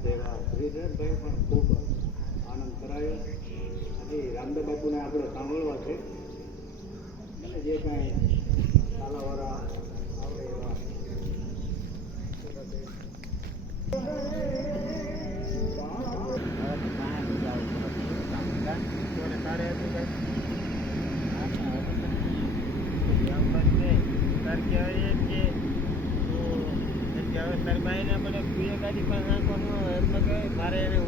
સંત એવા શ્રીધરભાઈ પણ ખૂબ આનંદ કરાયો. અને રામદેવ બાપુને આપણે સાંભળવા છે. અને જે કાંઈ સાલાવાળા આવડે એવા. મારે એને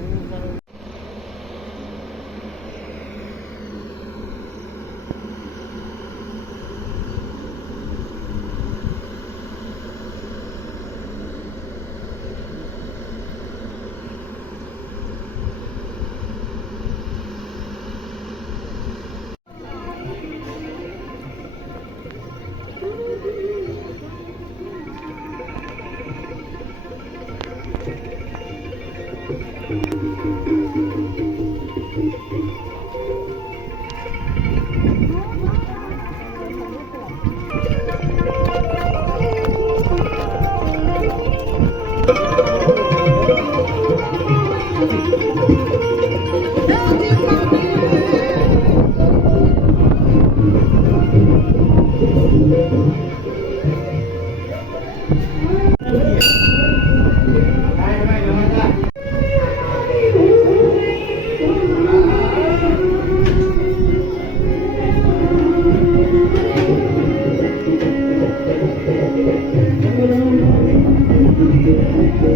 Thank you.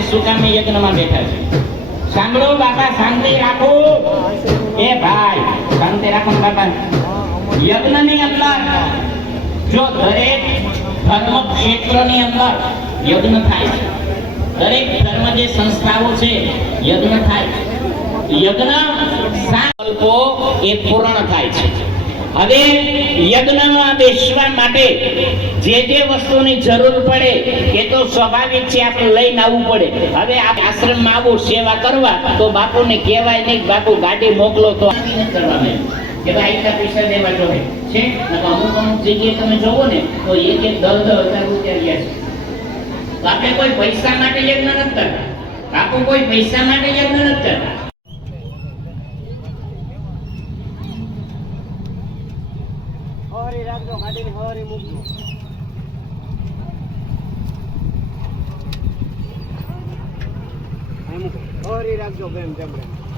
આપણે શું કામે યજ્ઞમાં બેઠા છે સાંભળો બાપા, શાંતિ રાખો. એ ભાઈ, શાંતિ રાખો બાપા. યજ્ઞની અંદર, જો દરેક ધર્મ ક્ષેત્રની અંદર યજ્ઞ થાય છે. દરેક ધર્મ જે સંસ્થાઓ છે, યજ્ઞ થાય યજ્ઞ સંકલ્પો એ પૂર્ણ થાય છે. હવે યજ્ઞમાં બેસવા માટે જે જે વસ્તુની જરૂર પડે એ તો સ્વાભાવિક છે, આપણે લઈને આવવું પડે. હવે આ આશ્રમમાં આવો, સેવા કરવા, તો બાપુને કહેવાય નહીં બાપુ ગાડી મોકલો તો અમુક અમુક જગ્યાએ તમે જોવો ને, તો એક એક કોઈ પૈસા માટે યજ્ઞ નથી કરતા. બાપુ કોઈ પૈસા માટે યજ્ઞ નથી કરતા. હવારી રાખજો ગાડીની હવારી મૂકજો. હવારી રાખજો બેન જમણે